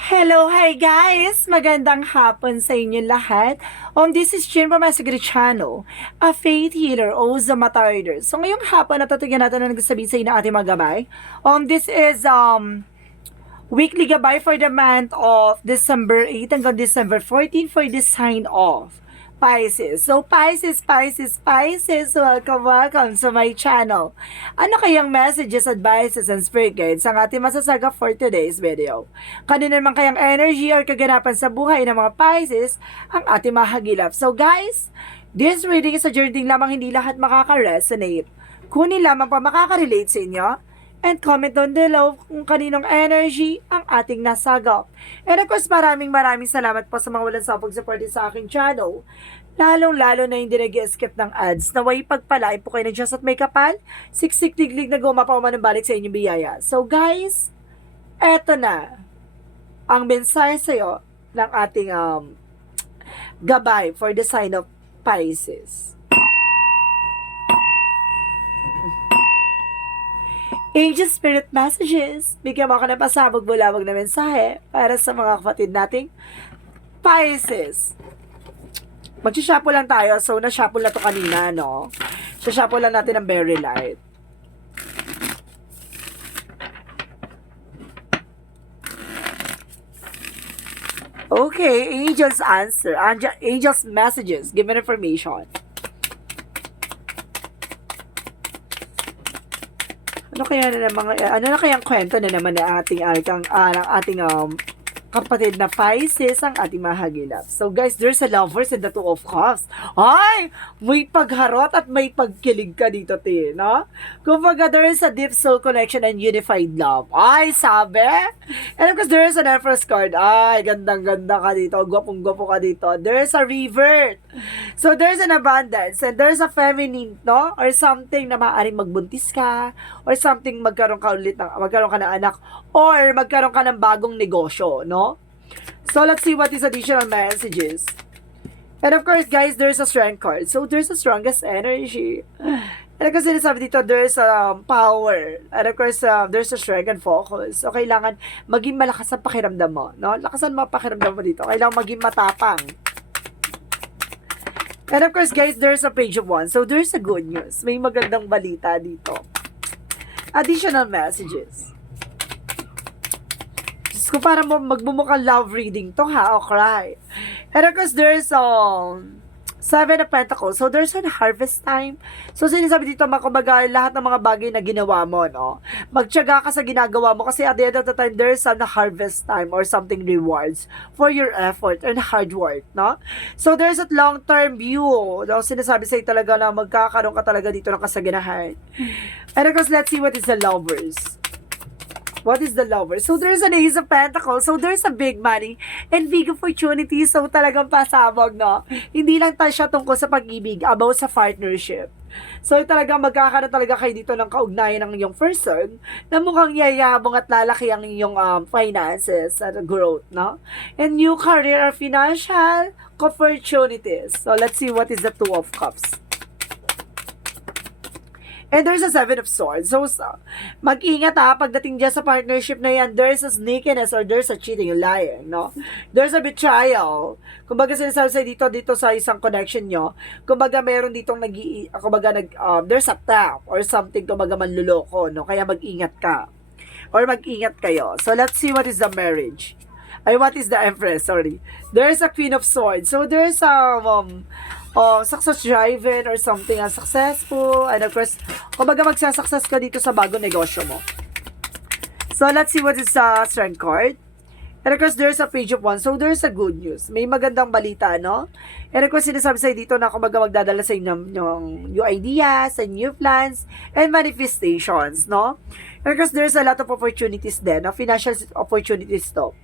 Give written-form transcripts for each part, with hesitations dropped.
Hello, hi guys! Magandang hapon sa inyo lahat. This is Chin from Griciano, a faith healer o Zamatarder. So ngayong hapon, natutugyan natin na nagsasabi sa inyo ng ating mga gabay. This is weekly gabay for the month of December 8 hanggang December 14 for the sign of Pisces. So, Pisces, welcome sa my channel. Ano kayang messages, advices, and spirit guides ang ating masasaga for today's video? Kanina naman kayang energy or kaganapan sa buhay ng mga Pisces ang ating mahagilap. So, guys, this reading is a journey lamang, hindi lahat makaka-resonate. Kunin lamang pa makaka-relate sa inyo. And comment down below kung kaninong energy ang ating nasagap. And of course, maraming salamat po sa mga walang sapog support sa aking channel. Lalong-lalo na hindi nag-skip ng ads. Naway pagpalain po kayo ng Diyos at may kapal. Siksik tiglig na gumapaman ng balik sa inyong biyaya. So guys, eto na ang mensahe sa'yo ng ating gabay for the sign of Pisces. Angel Spirit Messages, bigyan mo ako ng pasabog-bulabog na mensahe para sa mga kapatid nating Pisces. Magsishuffle lang tayo, so na-shuffle na to kanina, no? Shuffle lang natin ng very light. Okay, Angel's answer, Angel's messages, give me information. Ano na kayang kwento na naman ng ating kapatid na Pisces ang ating mahagilap. So guys, there's a lovers and the two of cups. Ay! May pagharot at may pagkilig ka dito, te, no? Kumbaga, there is a deep soul connection and unified love. Ay, sabi? And of course, there is an Empress card. Ay, gandang-ganda ka dito. Gwapong-gwapo ka dito. There is a revert. So, there's an abundance and there's a feminine, no? Or something na maaaring magbuntis ka or something magkaroon ka ng anak or magkaroon ka ng bagong negosyo, no? So, let's see what is additional messages. And of course, guys, there's a strength card. So, there's a strongest energy. And of course, sinasabi dito, there's power. And of course, there's a strength and focus. So, kailangan maging malakas ang pakiramdam mo, no? Lakasan mo ang pakiramdam mo dito. Kailangan maging matapang. And of course, guys, there's a page of wands. So, there's a good news. May magandang balita dito. Additional messages. Kung parang magmumukhang love reading to, ha? O cry. And of course, there's Seven of Pentacles. So, there's a harvest time. So, sinasabi dito, kumbaga, lahat ng mga bagay na ginawa mo, no? Magtiyaga ka sa ginagawa mo kasi at the end of the time, there's a harvest time or something rewards for your effort and hard work, no? So, there's a long-term view. No? Sinasabi sa'yo talaga na magkakaroon ka talaga dito ng kasaganahan. And of course, let's see what is the lovers. What is the lover? So, there's an Ace of Pentacles. So, there's a big money and big opportunity. So, talagang pasabog, no? Hindi lang siya tungkol sa pag-ibig, about sa partnership. So, talagang magkakaroon talaga kayo dito ng kaugnayan ng iyong person na mukhang yayabong at lalaki ang iyong finances at growth, no? And new career or financial opportunities. So, let's see what is the Two of Cups. And there's a Seven of Swords. So, mag-ingat pagdating dyan sa partnership na yan, there's a sneakiness or there's a cheating, lying, no? There's a betrayal. Kumbaga, sinasabi sa dito sa isang connection nyo, kumbaga, meron ditong there's a trap or something, kumbaga, manluloko, no? Kaya mag-ingat ka. Or mag-ingat kayo. So, let's see what is the marriage. What is the Empress? Sorry. There's a Queen of Swords. So, there's a, success driven or something successful. And of course, kumbaga magsasuccess ka dito sa bagong negosyo mo. So, let's see what is the strength card. And of course, there's a page of wands. So, there's a good news. May magandang balita, no? And of course, sinasabi sa'yo dito na kumbaga magdadala sa inyo ng new ideas and new plans and manifestations, no? And of course, there's a lot of opportunities din, no? Financial opportunities to.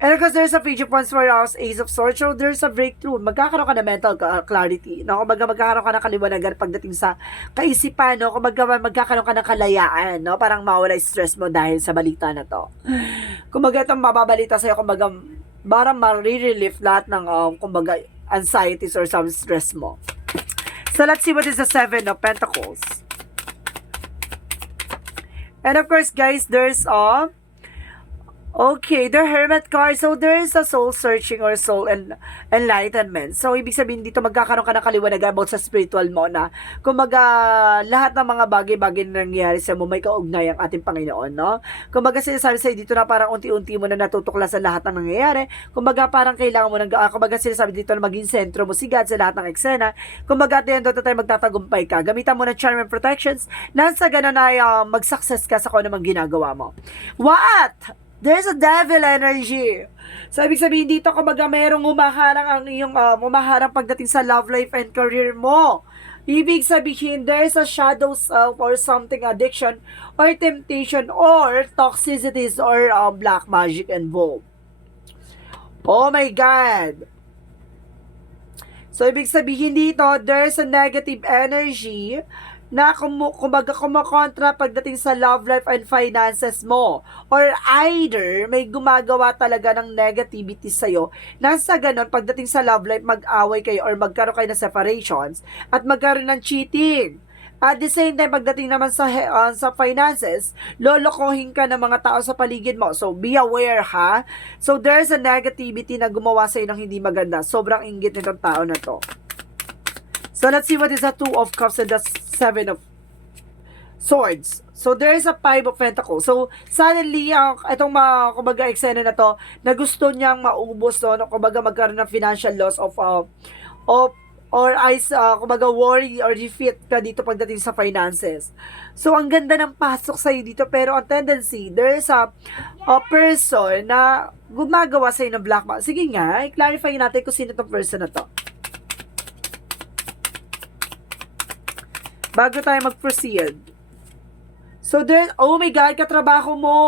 And of course, there's a page of wands for us, Ace of Swords. So, there's a breakthrough. Magkakaroon ka ng mental clarity. No? Magkakaroon ka ng kaliwanagan pagdating sa kaisipan. No? Magkakaroon ka ng kalayaan. No? Parang mawala yung stress mo dahil sa balita na to. Kumbaga, itong mababalita sa'yo, kumbaga, parang ma-relief lahat ng, kumbaga, anxieties or some stress mo. So, let's see what is the Seven of Pentacles. And of course, guys, there's Okay, the Hermit card. So, there is a soul searching or soul enlightenment. So, ibig sabihin dito, magkakaroon ka ng kaliwanag about sa spiritual mo na, kumbaga, lahat ng mga bagay-bagay na nangyayari sa mo, may kaugnay ang ating Panginoon, no? Kumbaga, sinasabi sa'yo dito na parang unti-unti mo na natutuklasan lahat ng nangyayari. Kumbaga, parang kailangan mo ng, kumbaga, sinasabi dito na maging sentro mo si God sa lahat ng eksena. Kumbaga, at the end of the time, magtatagumpay ka. Gamitan mo ng charm and protections. Nang sa ganun ay mag-success ka sa kung anumang ginagawa mo. What? There's a devil energy. So, ibig sabihin dito, kumbaga, merong umaharang ang iyong, umaharang pagdating sa love life and career mo. Ibig sabihin, there's a shadow self or something addiction or temptation or toxicities or black magic involved. Oh my God. So, ibig sabihin dito, there's a negative energy na kumbaga kumokontra pagdating sa love life and finances mo. Or either, may gumagawa talaga ng negativity sa'yo. Nasa ganon, pagdating sa love life, mag-away kayo or magkaroon kayo ng separations at magkaroon ng cheating. At the same time, pagdating naman sa finances, lolokohin ka ng mga tao sa paligid mo. So, be aware ha. So, there's a negativity na gumawa sa'yo ng hindi maganda. Sobrang inggit nitong tao na to. So, let's see what is the Two of Cups and the Seven of Swords. So, there is a Five of Pentacles. So, suddenly, itong kumbaga, eksena na to, na gusto niyang maubos, no? Kumbaga, magkaroon ng financial loss kumbaga, worry or defeat ka dito pagdating sa finances. So, ang ganda ng pasok sa'yo dito, pero ang tendency, there is a person na gumagawa sa'yo ng black magic. Sige nga, i-clarify natin kung sino itong person na to. Bago tayo mag-proceed. So, oh my God, katrabaho mo.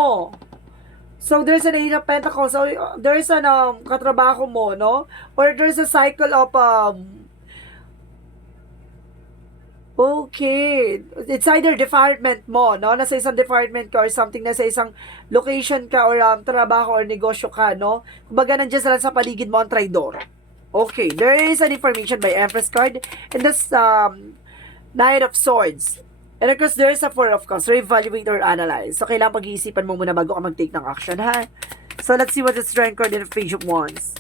So, there's an Eight of Pentacles. So, there's an katrabaho mo, no? Or there's a cycle of, okay. It's either department mo, no? Nasa isang department ka or something, nasa isang location ka or trabaho or negosyo ka, no? Kumbaga, nandiyan sila sa paligid mo ang traidor. Okay. There is an information by Empress card. And this, Knight of Swords. And of course, there is a Four of Cups. Reevaluate or analyze. So, kailangan pag-iisipan mo muna bago ka mag-take ng action, ha? So, let's see what is Strength card in the Page of Wands.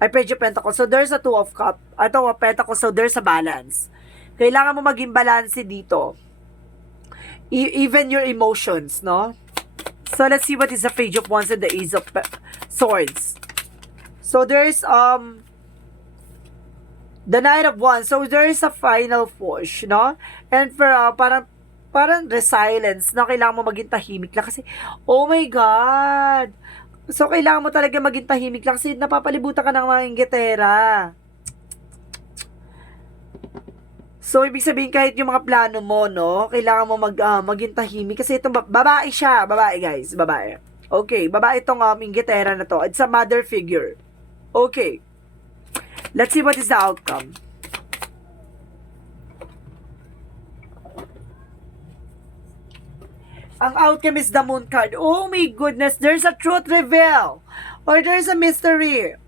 Ay, Page of Pentacles. So, there's a Two of Cups. Ito, of Pentacles. So, there's a balance. Kailangan mo maging balance dito. Even your emotions, no? So, let's see what is the Page of Wands and the Ace of Swords. So, there's, the Knight of Wands. So, there is a final push, no? And for, parang resilience, no? Kailangan mo maging tahimik lang kasi, oh my God! So, kailangan mo talaga maging tahimik lang kasi napapalibutan ka ng mga inggitera. So, ibig sabihin kahit yung mga plano mo, no? Kailangan mo maging tahimik kasi itong babae siya. Babae, guys. Babae. Okay, babae itong inggitera na to. It's a mother figure. Okay. Let's see what is the outcome. Ang outcome is the Moon card. Oh my goodness, there's a truth reveal. Or there's a mystery.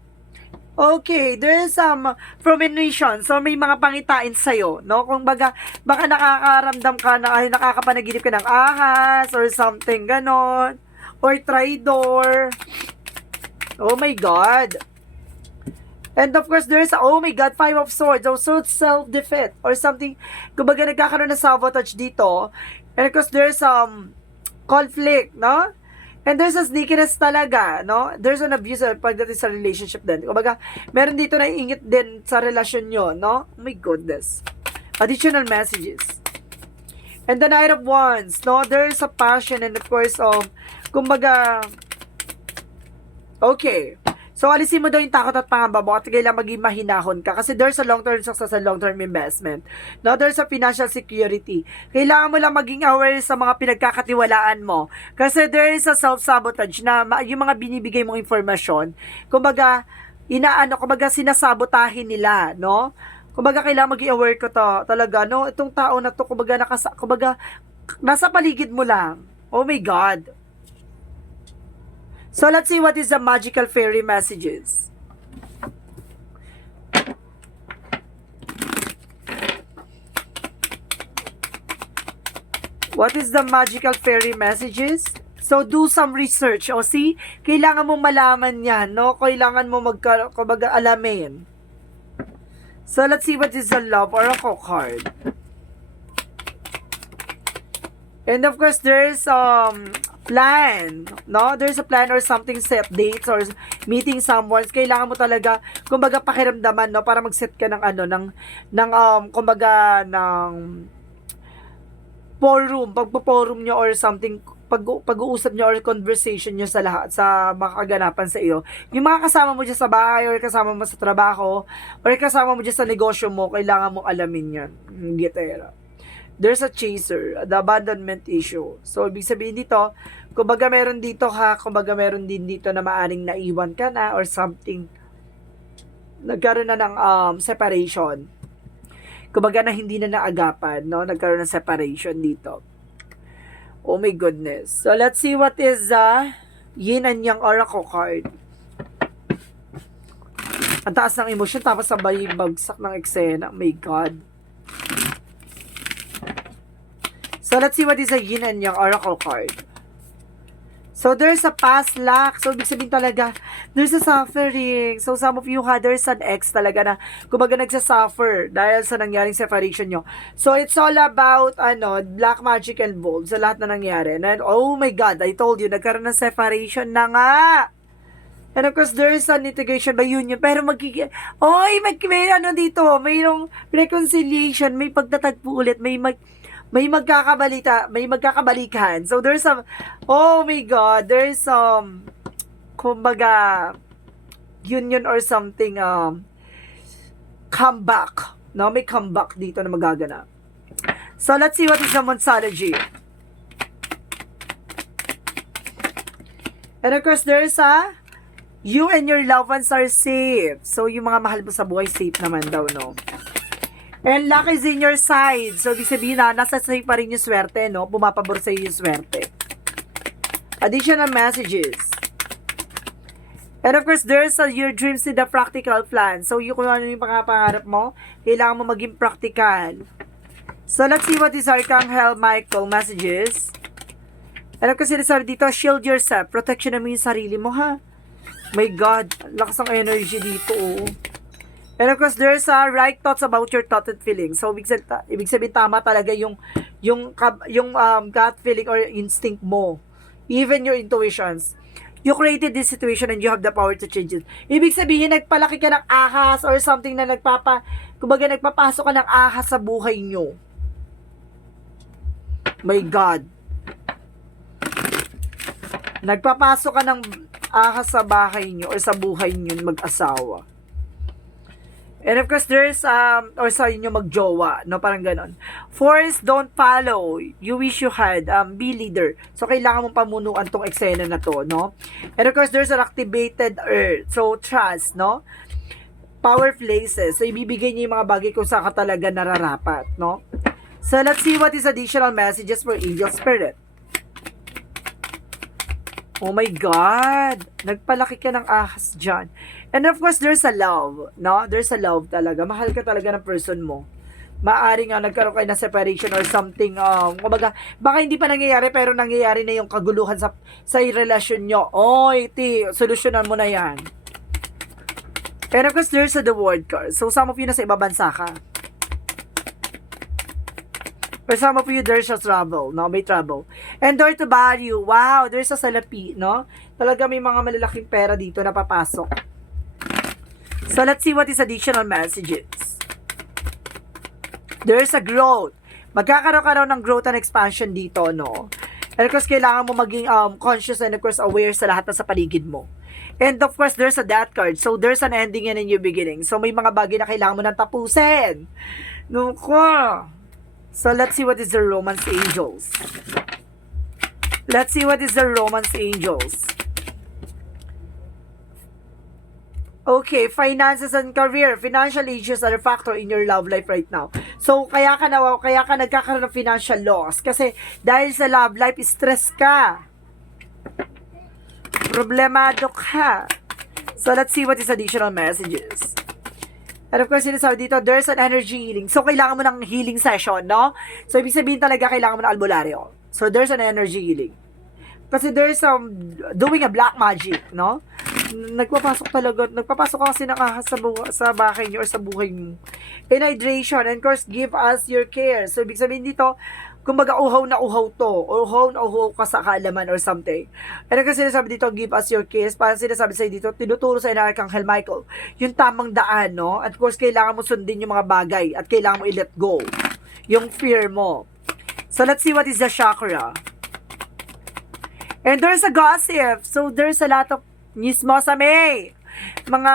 Okay, there's some premonition. So, may mga pangitain sa'yo, no? Kung baka nakakaramdam ka na, ay nakakapanaginip ka ng ahas or something ganon. Or traidor. Oh my God. And of course, there's, oh my God, Five of Swords. So, self-defeat or something. Kumbaga, nagkakaroon ng sabotage dito. And of course, there's conflict, no? And there's a sneakiness talaga, no? There's an abuse pagdating sa relationship din. Kumbaga, meron dito na ingit din sa relasyon nyo, no? Oh my goodness. Additional messages. And the Knight of Wands, no? There's a passion and of course, kumbaga, okay. So, alisin mo daw yung takot at pangamba mo at kailangan maging mahinahon ka kasi there's a long-term success and long-term investment. No, there's a financial security. Kailangan mo lang maging aware sa mga pinagkakatiwalaan mo kasi there is a self-sabotage na yung mga binibigay mong informasyon, kumbaga, kumbaga sinasabotahin nila, no? Kumbaga, kailangan maging aware ko to talaga, no? Itong tao na to, kumbaga, nasa paligid mo lang. Oh my God. So, let's see what is the magical fairy messages. What is the magical fairy messages? So, do some research. O, see? Kailangan mo malaman yan, no? Kailangan mo kumbaga, alamin. So, let's see what is the love oracle card. And of course, there's plan, no? There's a plan or something, set dates or meeting someone. Kailangan mo talaga, kumbaga, pakiramdaman, no? Para mag-set ka ng kumbaga, ng forum, pagpo-forum nyo or something, pag-uusap nyo or conversation nyo sa lahat, sa makaganapan sa iyo. Yung mga kasama mo dyan sa bahay or kasama mo sa trabaho or kasama mo dyan sa negosyo mo, kailangan mong alamin yan. Gitera. There's a chaser, the abandonment issue. So, ibig sabihin dito, kumbaga meron dito kumbaga meron din dito na maaring naiwan ka na or something. Nagkaroon na ng separation. Kumbaga na hindi na naagapan, no? Nagkaroon ng separation dito. Oh my goodness. So, let's see what is the Yin and Yang Oracle card. Ang taas ng emosyon, tapos sabay bagsak ng eksena. Oh my God. So, let's see what is a Yin and Yang Oracle card. So, there's a past lack. So, ibig sabihin talaga, there's a suffering. So, some of you there's an ex talaga na, kumbaga nagsasuffer dahil sa nangyaring separation nyo. So, it's all about, black magic involved sa lahat na nangyari. And, oh my God, I told you, nagkaroon ng separation na nga. And of course, there's an integration by union. Pero may dito, mayroong reconciliation, may pagtatagpo ulit, may magkakabalikan. So, there's oh my God, there's kumbaga, union or something, comeback. No, may comeback dito na magaganap. So, let's see what is the Monsology. And of course, there's you and your loved ones are safe. So, yung mga mahal mo sa buhay, safe naman daw, no? And luck is in your side. So, ibig sabihin na, nasa safe pa rin yung swerte, no? Pumapabor sa iyo yung swerte. Additional messages. And of course, there's your dreams in the practical plan. So, yung kung ano yung pangarap mo, kailangan mo maging practical. So, let's see what is Archangel Michael messages. And of course, sinasabi dito, shield yourself. Protection naman yung sarili mo, ha? My God, lakas ng energy dito, oh. And of course, there's right thoughts about your thought and feelings. So, ibig sabihin tama talaga yung gut feeling or instinct mo. Even your intuitions. You created this situation and you have the power to change it. Ibig sabihin, nagpalaki ka ng ahas or something na kumbaga nagpapasok ka ng ahas sa buhay nyo. My God. Nagpapasok ka ng ahas sa bahay nyo or sa buhay nyo mag-asawa. And of course, there's, or sa inyo magjowa, no? Parang ganon. Force, don't follow. You wish you had. Be leader. So, kailangan mong pamunuan tong eksena na to, no? And of course, there's an activated earth. So, trust, no? Power places. So, ibibigay niyo yung mga bagay kung saan ka talaga nararapat, no? So, let's see what is additional messages for angel spirit. Oh my God! Nagpalaki ka ng ahas dyan. And of course, there's a love, no? There's a love talaga. Mahal ka talaga ng person mo. Maaring nagkaroon kayo ng separation or something, kumbaga, baka hindi pa nangyayari, pero nangyayari na yung kaguluhan sa relasyon nyo. Oy, solusyonan mo na yan. And of course, there's the word card. So, some of you nasa ibang bansa ka. For some of you, there's a trouble, no? May trouble. And door to value. Wow, there's a salapi, no? Talaga may mga malalaking pera dito na papasok. So, let's see what is additional messages. There's a growth. Magkakaroon ka raw ng growth and expansion dito, no? And of course, kailangan mo maging conscious and of course, aware sa lahat na sa paligid mo. And of course, there's a death card. So, there's an ending and a new beginning. So, may mga bagay na kailangan mo nang tapusin. Nuko. So, let's see what is the Romance Angels. Let's see what is the Romance Angels. Okay, finances and career. Financial issues are a factor in your love life right now. So, kaya ka nagkakaroon ng financial loss. Kasi, dahil sa love life, stress ka. Problemado ka. So, let's see what is additional messages. And of course, sinasabi dito, there's an energy healing. So, kailangan mo ng healing session, no? So, ibig sabihin talaga, kailangan mo ng albularyo. So, there's an energy healing. Kasi there's doing a black magic, no? Nagpapasok ka kasi ng ahas sa bahay niyo or sa buhay mo. In hydration, and of course, give us your care. So, ibig sabihin dito, kumbaga uhaw na uhaw to, or uhaw na uhaw ka sa kaalaman or something. And kasi sinasabi dito, give us your cares, parang sinasabi sa'yo dito, tinuturo sa Archangel Michael, yung tamang daan, no? At of course, kailangan mo sundin yung mga bagay, at kailangan mo i-let go yung fear mo. So, let's see what is the chakra. And there's a gossip. So, there's a lot of nismosame. Mga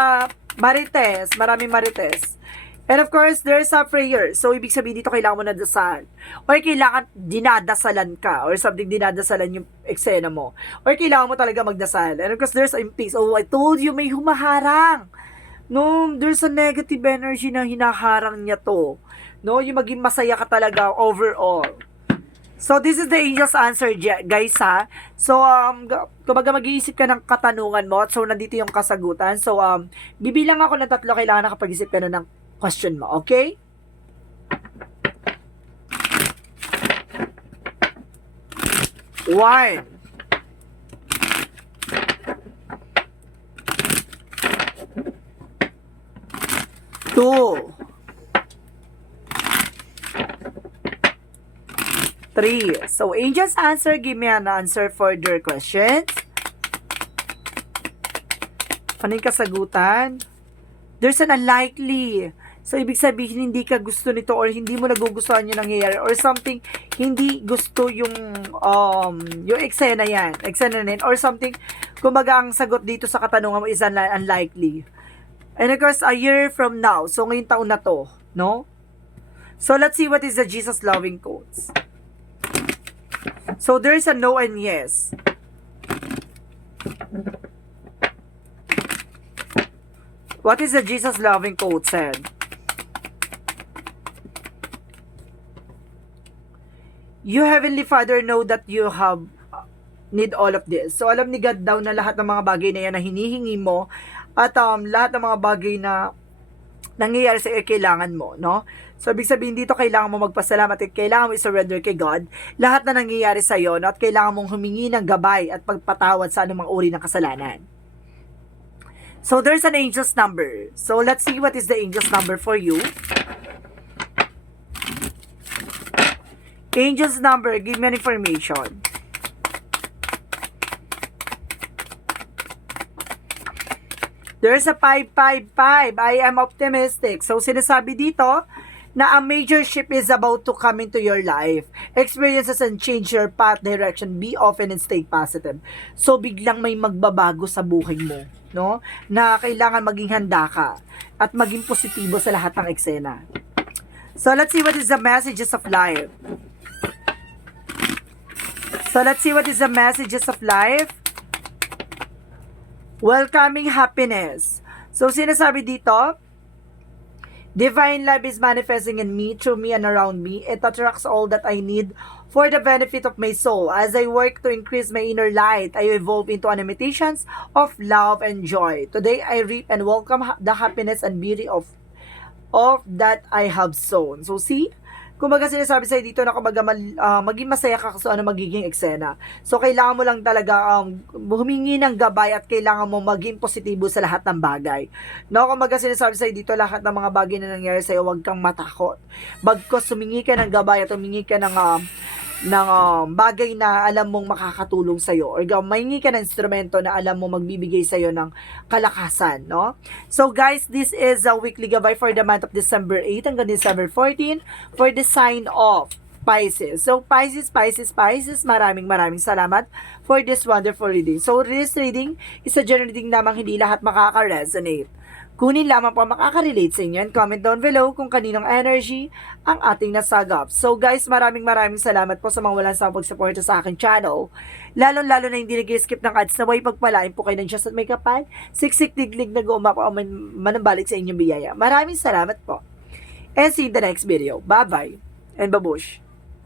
marites, maraming marites. And of course, there's a prayer. So, ibig sabihin dito, kailangan mo nadasal. Or kailangan dinadasalan ka. Or something, dinadasalan yung eksena mo. Or kailangan mo talaga magdasal. And of course, there's a peace. Oh, I told you, may humaharang. No, there's a negative energy na hinaharang niya to. No, yung maging masaya ka talaga overall. So, this is the angel's answer, guys, ha? So, kumbaga mag-iisip ka ng katanungan mo. So, nandito yung kasagutan. So, bibilang ako ng 3, kailangan nakapag-isip ka na ng question mo, okay? One. Two. 3. So, angel's answer, give me an answer for their questions. Ano yung kasagutan? There's an unlikely. So, ibig sabihin, hindi ka gusto nito or hindi mo nagugustuhan yung nangyayari or something, hindi gusto yung eksena yan. Eksena na yan. Or something, kumbaga ang sagot dito sa katanungan mo is unlikely. And of course, a year from now. So, ngayong taon na to. No? So, let's see what is the Jesus loving quotes. So, there's a no and yes. What is the Jesus loving quote said? You Heavenly Father know that you have need all of this. So, alam ni God daw na lahat ng mga bagay na yan na hinihingi mo at lahat ng mga bagay na nangyayari sa iyo, kailangan mo, no? So, ibig sabihin dito, kailangan mo magpasalamat at kailangan mo i-surrender kay God lahat na nangyayari sa iyo, no? At kailangan mong humingi ng gabay at pagpatawad sa anumang uri ng kasalanan. So, there's an angel's number. So, let's see what is the angel's number for you. Angel's number, give me an information. There's a 555. I am optimistic. So, sinasabi dito na a major shift is about to come into your life. Experiences and change your path, direction. Be open and stay positive. So, biglang may magbabago sa buhay mo, no? Na kailangan maging handa ka at maging positibo sa lahat ng eksena. So, let's see what is the messages of life. So, let's see what is the messages of life. Welcoming happiness. So, sinasabi dito, divine love is manifesting in me, through me, and around me. It attracts all that I need for the benefit of my soul. As I work to increase my inner light, I evolve into animations of love and joy. Today, I reap and welcome the happiness and beauty of that I have sown. So, see? Kumbaga sinasabi sa'yo dito na kumbaga maging masaya ka sa ano magiging eksena. So, kailangan mo lang talaga humingi ng gabay at kailangan mo maging positibo sa lahat ng bagay. No, kumbaga sinasabi sa'yo dito lahat ng mga bagay na nangyari sa'yo, huwag kang matakot. Bagkos humingi ka ng gabay at humingi ka ng bagay na alam mong makakatulong sa'yo or mahingi ka ng instrumento na alam mo magbibigay sa'yo ng kalakasan, no? So guys, this is a weekly gabay for the month of December 8 hanggang December 14 for the sign of Pisces. So Pisces, maraming salamat for this wonderful reading. So this reading is a general reading namang hindi lahat makaka-resonate. Kunin lamang po makaka-relate sa inyo and comment down below kung kaninong energy ang ating nasagap. So guys, maraming salamat po sa mga walang sawang pagsuporta sa aking channel. Lalo na hindi nag-skip ng ads na way pagpalain po kayo ng Diyos at may kapal. Siksik diglig na gumapo o manambalik sa inyong biyaya. Maraming salamat po. And see you in the next video. Bye-bye and babush.